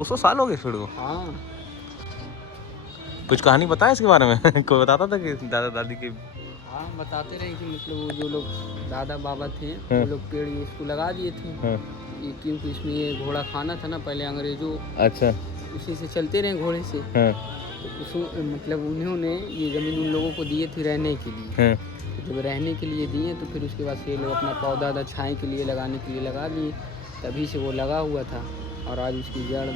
200 साल हो गए पेड़ को? हाँ। कुछ कहानी बताया इसके बारे में? कोई बताता था कि दादा दादी की? हाँ बताते रहे कि मतलब वो जो लोग दादा बाबा थे हाँ। वो लोग पेड़ इसको लगा दिए थे। हाँ। ये क्योंकि इसमें ये घोड़ा खाना था ना पहले अंग्रेजों, अच्छा। उसी से चलते रहे घोड़े से। हाँ। तो उस मतलब उन्होंने ये ज़मीन उन लोगों को दिए थी रहने के लिए। हाँ। तो जब रहने के लिए दिए तो फिर उसके बाद से ये लोग अपना पौधा छाए के लिए लगाने के लिए लगा दिए, तभी से वो लगा हुआ था। और आज उसकी जड़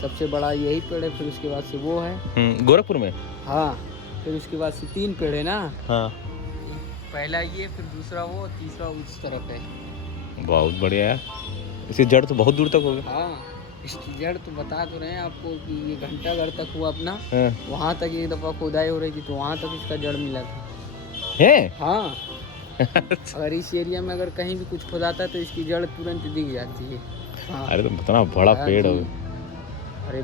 सबसे बड़ा यही पेड़ है। फिर उसके बाद से वो है गोरखपुर में। हाँ, फिर उसके बाद से 3 पेड़ है ना। हाँ। पहला ये, फिर दूसरा वो, तीसरा उस तरफ है। बहुत बढ़िया है। इसकी जड़ तो बहुत दूर तक होगी। हाँ, इसकी जड़ तो बता तो रहे हैं आपको कि ये घंटाघर तक हुआ अपना। हाँ। वहाँ तक एक दफ़ा खुदाई हो रही थी तो वहाँ तक इसका जड़ मिला था। है? हाँ। अगर इस एरिया में अगर कहीं भी कुछ खुदाता है तो इसकी जड़ तुरंत दिख जाती है। हाँ। अरे तो इतना बड़ा हाँ पेड़ जी। हो। अरे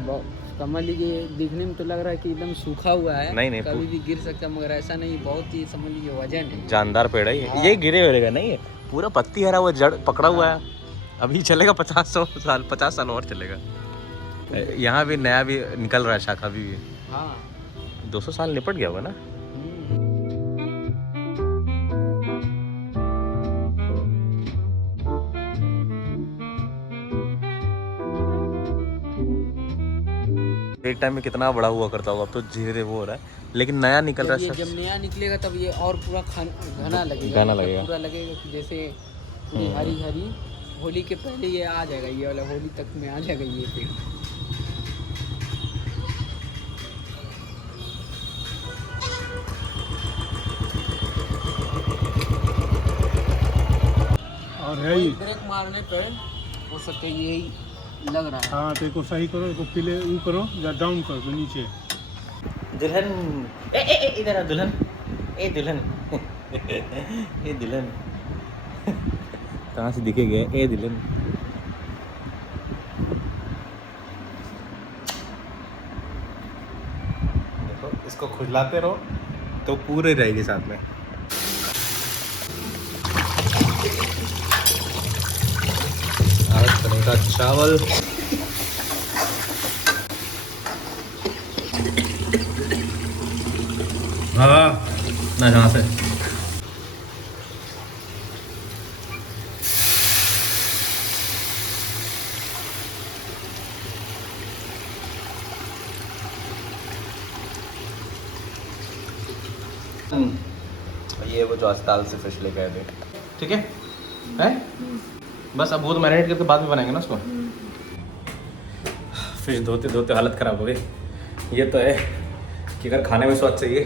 समझ लीजिए दिखने में तो लग रहा है कि एकदम सूखा हुआ है। नहीं, कभी भी गिर सकता है, मगर ऐसा नहीं, बहुत ही समझ लीजिए वजन है। जानदार पेड़ है ये। हाँ। ये गिरे हुए नहीं है, पूरा पत्ती हरा हुआ, जड़ पकड़ा हुआ है। अभी चलेगा 50 साल, 50 साल और चलेगा। यहाँ भी नया भी निकल रहा है, शाखा भी। हाँ। 200 साल निपट गया होगा ना। एक टाइम में कितना बड़ा हुआ करता होगा, अब तो धीरे वो हो रहा है, लेकिन नया निकल रहा है। जब नया निकलेगा तब ये और पूरा घना लगेगा। घना लगेगा। पूरा लगेगा कि जैसे पूरी हरी हरी। होली के पहले ये आ जाएगा, ये वाला होली तक में आ जाएगा ये पेड़। और है ये। ब्रेक मारने पर हो सकता है यही लग रहा है। हाँ तो इसको सही करो, इसको पीले वो करो या डाउन कर दो नीचे। दुल्हन ए इधर आ दुल्हन, ए दुल्हन ए दुल्हन कहाँ से दिखे गए ए दुल्हन। देखो इसको खुजलाते रहो तो पूरे रहेगी साथ में। आज बनेगा चावल। हाँ ना जहाँ से ये वो जो अस्पताल से फिश लेके आए थे। ठीक है बस अब वो तो मैरिनेट करके बाद में बनाएंगे ना उसको। फिश धोते धोते हालत ख़राब हो गई। ये तो है कि अगर खाने में स्वाद चाहिए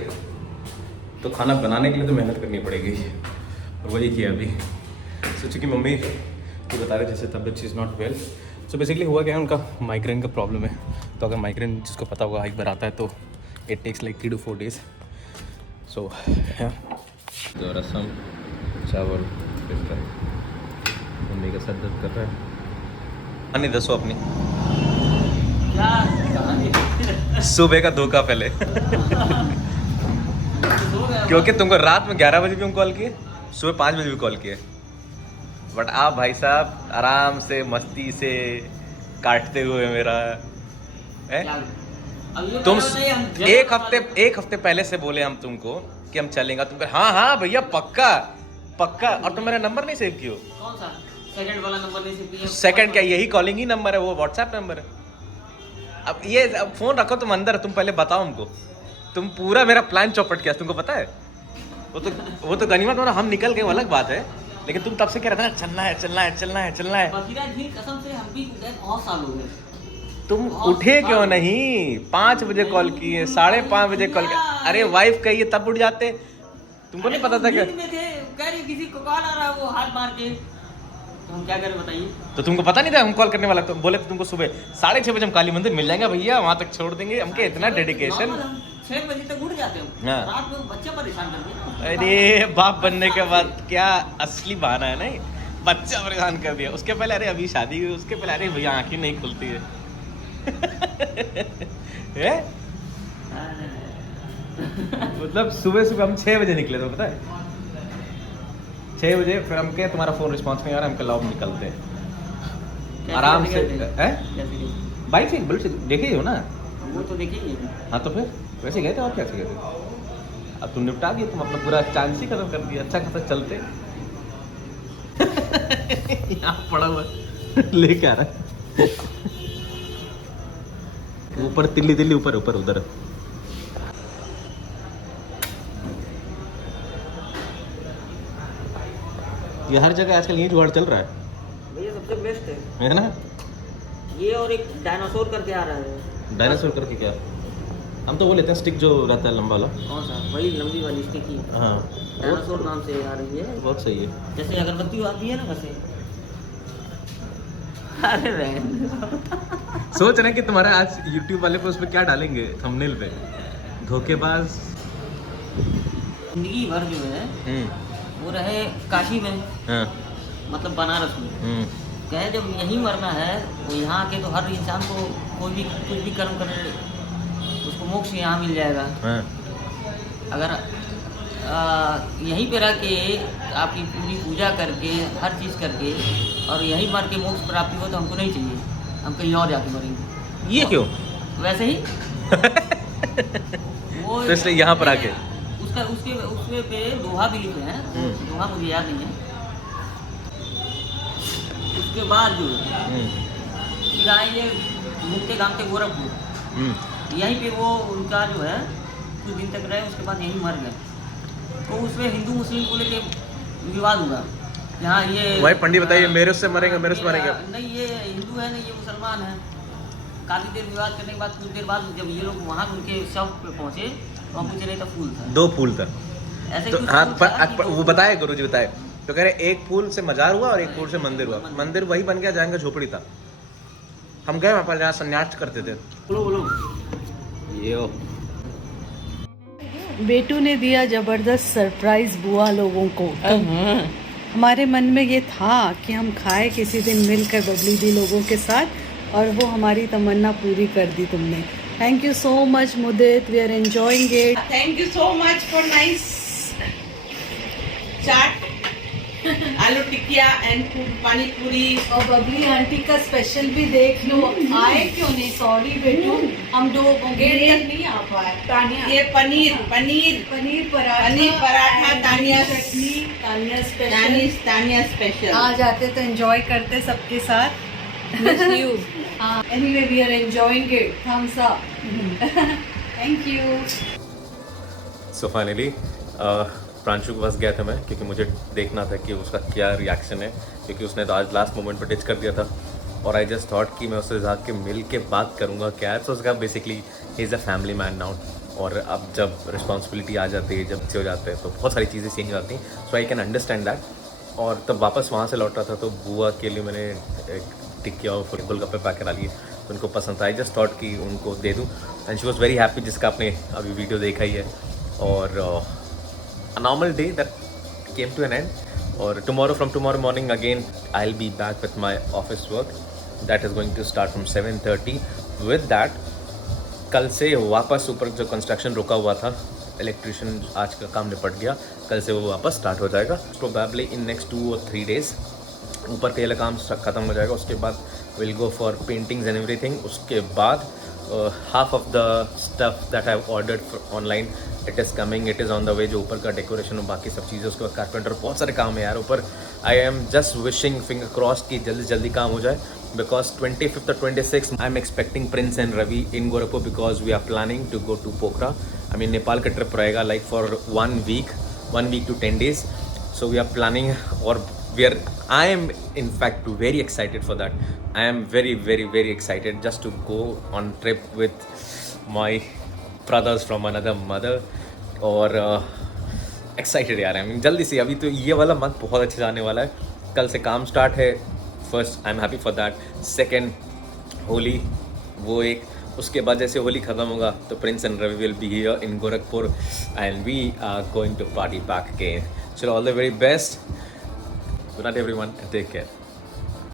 तो खाना बनाने के लिए तो मेहनत करनी पड़ेगी, और वही किया अभी। सोची कि मम्मी तो बता रहे जैसे तबियत she is not well. So basically हुआ क्या है, उनका माइग्रेन का प्रॉब्लम है। तो अगर माइग्रेन जिसको पता होगा एक बार आता है तो it takes like 3 to 4 days। So तो रसम चावल फिश फ्राई मम्मी का सर दर्द कर रहा है। कहानी दसो अपनी। सुबह का धोखा पहले क्योंकि तुमको रात में 11 बजे भी हम कॉल किए, सुबह 5 बजे भी कॉल किए, बट आप भाई साहब आराम से मस्ती से काटते हुए मेरा तुम एक हफ्ते पहले से बोले हम तुमको कि हम चलेंगे, तुम हाँ भैया पक्का पक्का। और तुम मेरा नंबर नहीं सेव कियो। कौन सा सेकंड वाला नंबर नहीं सेव किया? सेकंड क्या, यही कॉलिंग ही नंबर है, वो व्हाट्सएप नंबर है। अब ये अब फोन रखो तुम अंदर, तुम पहले बताओ हमको। तुम पूरा मेरा प्लान चौपट किया, तुमको पता है। वो तो गनीमत वाला हम निकल गए, वो अलग बात है, लेकिन तुम तब से कह रहे थे ना चलना है। कसम से हम भी बहुत साल हो गए। तुम उठे क्यों नहीं? 5 बजे कॉल किए, 5:30 बजे कॉल किया। अरे वाइफ कहिए तब उठ जाते। तुमको नहीं पता था क्या? किसी को कॉल आ रहा है, वो हाथ मार के, तो हम क्या करें बताइए? तो तुमको पता नहीं था हम कॉल करने वाला? तो बोले तुमको सुबह 6:30 बजे हम काली मंदिर मिल जाएंगे भैया, वहाँ तक छोड़ देंगे। हमके इतना डेडिकेशन। 6 बजे तक उठ जाते हम। हाँ। रात में बच्चे परेशान करते हैं। अरे बाप बनने के बाद क्या असली बहाना है, नहीं बच्चा परेशान कर दिया। उसके पहले अरे अभी शादी हुई, उसके पहले अरे भैया आंखें नहीं खुलती है। मतलब सुबह हम 6 बजे निकले थे, पता है 6 बजे। फिर हम कहे तुम्हारा फोन रिस्पॉन्स नहीं आ रहा, हम कल लाओ निकलते हैं आराम से। बाइक से बुलेट से देखे ही हो ना? वो तो देखेंगे। हाँ तो फिर वैसे गए थे और कैसे गए थे? अब तुम निपटा दिए, तुम अपना पूरा चांस ही खत्म कर दिया। अच्छा खासा चलते यहाँ पड़ा हुआ लेके आ रहा है ऊपर तिल्ली तिल्ली ऊपर ऊपर उधर। ये हर जगह आजकल ये जुगाड़ चल रहा है भैया सबसे बेस्ट है ना? ये और एक डायनासोर करके आ रहा है। डायनासोर करके क्या? हम तो वो लेते हैं स्टिक जो रहता है लंबा वाला। कौन सा? वही लंबी वाली स्टिक ही। हाँ डायनासोर नाम से आ रही है। बहुत सही है। जैसे अगरबत्ती आती है ना वैसे। अरे बहन सोच रहे हैं कि तुम्हारा आज YouTube वाले पे उस पे क्या डालेंगे थंबनेल पे? धोखेबाज। जिंदगी भर जो है वो रहे काशी में, हाँ मतलब बनारस में। कहे जब यहीं मरना है तो यहाँ आके तो हर इंसान को कोई भी कुछ भी कर्म करे उसको मोक्ष यहाँ मिल जाएगा। हाँ अगर यहीं पे रह के आपकी पूरी पूजा करके हर चीज़ करके और यहीं मर के मोक्ष प्राप्ति हो तो हमको नहीं चाहिए, हम कहीं और जाके मरेंगे। ये क्यों? वैसे ही वो तो इसलिए यहाँ पर आके उसका उसके पे दोहा भी लिखे हैं। दोहा मुझे याद नहीं है। उसके बाद जो फिर आएंगे घूमते घामते गोरखपुर, यहीं पे वो उनका जो है कुछ दिन तक रहे, उसके बाद यहीं मर गए। तो उसमें हिंदू मुस्लिम को लेके विवाद हुआ। यहाँ ये भाई पंडित बताइए, मेरे उससे मरेंगे मेरे से मरेंगे। नहीं, ये हिंदू है नहीं, ये मुसलमान है। काफ़ी देर विवाद करने के बाद कुछ देर बाद जब ये लोग वहाँ उनके शव पे पहुँचे तो हम पूछे नहीं था फूल था, 2 फूल था। ऐसे तो कुछ हाँ फूल था कि वो बताए गुरुजी बताए। तो कह रहे एक फूल से मजार हुआ और एक फूल से मंदिर हुआ। मंदिर वही बन गया जाएंगे झोपड़ी था। हम गए वहाँ पर जहाँ संन्यास करते थे। बोलो ये बेटू ने दिया जबरदस्त सरप्राइज बुआ लोगों को। तो हमारे मन में ये था कि हम खाए किसी दिन मिलकर बबली दी लोगों के साथ, और वो हमारी तमन्ना पूरी कर दी तुमने। Thank you so much Mudit, we are enjoying it. Thank you so much for nice chaat, आलू टिकिया and पानी पूरी। और बबली आंटी का स्पेशल भी देख लो। आए क्यों नहीं? सॉरी बेटू, हम 2 गेट तक नहीं आ पाए। ये पनीर पराठा तानिया चटनी, तानिया स्पेशल। तानिया स्पेशल। आ जाते तो एंजॉय करते सबके साथ। Anyway we are enjoying it. Thumbs up. Thank you. So finally Pranshu के पास गया था मैं, क्योंकि मुझे देखना था कि उसका क्या रिएक्शन है, क्योंकि उसने तो आज लास्ट मोमेंट पर डिच कर दिया था। और आई जस्ट थॉट कि मैं उससे जाके मिल के बात करूँगा क्या है। तो उसका basically he is a family man now, और अब जब रिस्पॉन्सिबिलिटी आ जाती है, जब बच्चे हो जाते हैं तो बहुत सारी चीज़ें चेंज हो जाती हैं। सो आई कैन अंडरस्टैंड दैट। और तब वापस वहाँ से लौट रहा था तो बुआ के लिए मैंने एक टिक्किया और गोलगप्पे पैक करा लिए, तो उनको पसंद था। आई जस्ट थॉट कि उनको दे दूँ, and she was very happy, जिसका आपने अभी वीडियो देखा ही है। और a normal day that came to an end, or from tomorrow morning again I'll be back with my office work that is going to start from 7:30. with that कल से वापस ऊपर जो कंस्ट्रक्शन रुका हुआ था, इलेक्ट्रिशियन आज का काम निपट गया, कल से वो वापस स्टार्ट हो जाएगा। Probably in next 2 or 3 days ऊपर का ये काम ख़त्म हो जाएगा। उसके बाद will go for paintings and everything. उसके बाद half of the stuff that I have ordered online it is coming, it is on the way. जो ऊपर का डेकोरेशन और बाकी सब चीज़ें, उसके बाद कारपेंटर, बहुत सारे काम है यार ऊपर। I am just wishing finger cross कि जल्दी जल्दी काम हो जाए, बिकॉज 25th और 26th I am expecting Prince and Ravi in Gorakhpur, because we are planning to go to Pokhara. I mean Nepal का ट्रिप रहेगा like for 1 week to 10 days. So we are planning, or I am in fact very excited for that. I am very excited just to go on trip with my brothers from another mother. और excited यार, I mean जल्दी से। अभी तो ये वाला month बहुत अच्छे जाने वाला है। कल से काम स्टार्ट है। First I am happy for that. Second Holi, वो एक। उसके बाद जैसे होली ख़त्म होगा तो Prince and Ravi will be here in Gorakhpur and we are going to party back again. चलो, all the very best. Good night everyone, take care.